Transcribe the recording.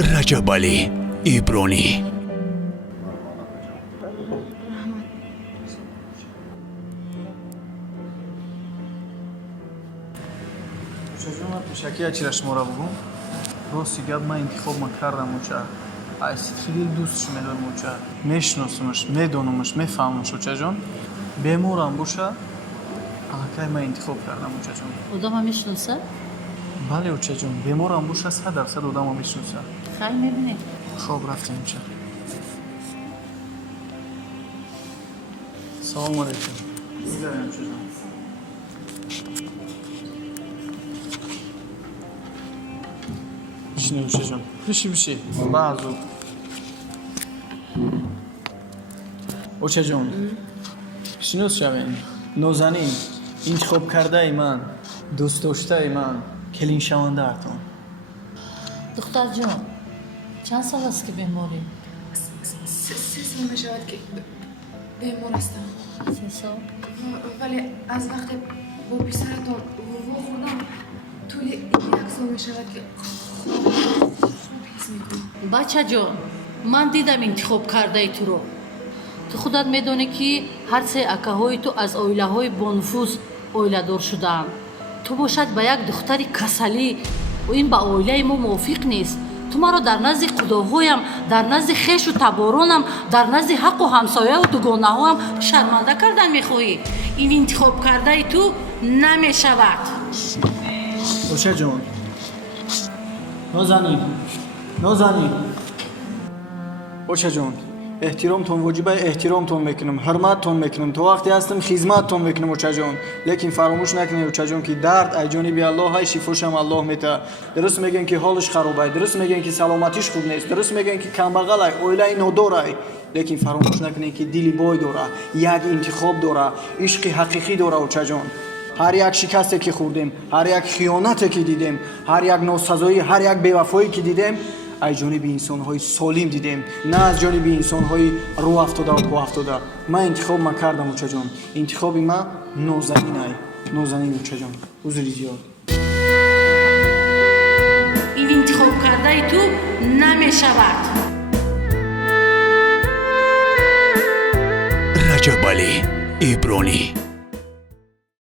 رجبالی ایبرانی. شکی چی رشم را بگم؟ راستی گب من انتخاب کردم اوچه از خیلی دوستش میدارم اوچه میشناسمش میدونمش میفهممش اوچه جان بیمورم باشه الکی من انتخاب کردم اوچه جان آدم هم میشناسه؟ بله اوچه جان بیمورم باشه 100% آدم هم میشناسه خیلی میبینی؟ خواب رفتیم اوچه سلام علیکم میدارم اوچه جان بشینی اوچه جان بشی بعضو اوچه جان شنوس شوین نازنین انتخاب کرده ای من دوست داشته ای من کلین شونده اتون دختر جان چند سال است که بیماری؟ 3 سال می شود که بیمار هستم 3 سال؟ ولی از وقتی با پسرتان وا خوردم توی 1 سال می شود که خوب حس میکنم. بچه جان من دیدم انتخاب کرده ای تو رو تو خودت میدونی که هر 3 اکاهای تو از اویله های بانفوز اویله دار شدن تو باشد به یک دختر کسلی و این با اویله ما موافق نیست تو مرا در نزد خداهایم در نزد خیش و تبارانم در نزد حق و همسایه و دوگانه هم شرمنده کردن میخواهی این انتخاب کرده ای تو نمیشود اوچه جان نازنین اوچه جان احترامتون واجبه احترامتون میکنم حرمتتون میکنم تو وقتی هستم خدمتتون میکنم اوچه جان لیکن فراموش نکنید اوچه جان که درد از جانب الله های شفاش هم الله میده درست میگن که حالش خرابه درست میگن که سلامتیش خوب نیست درست میگن که کمبغل ای اویله نداره لیکن فراموش نکنید که دلی بای داره یک انتخاب داره عشق حقیقی داره اوچه جان هر یک شکستی که خوردیم هر یک خیانتی که دیدیم هر یک ناسزایی هر یک بی‌وفایی که دیدیم از جانب انسان‌های سالم دیدیم نه از جانب انسان‌های رو افتاده و پا افتاده من انتخاب کردم اوچه جان انتخاب من نازنین اوچه جان حضوری زیاد این انتخاب کرده ای تو نمیشود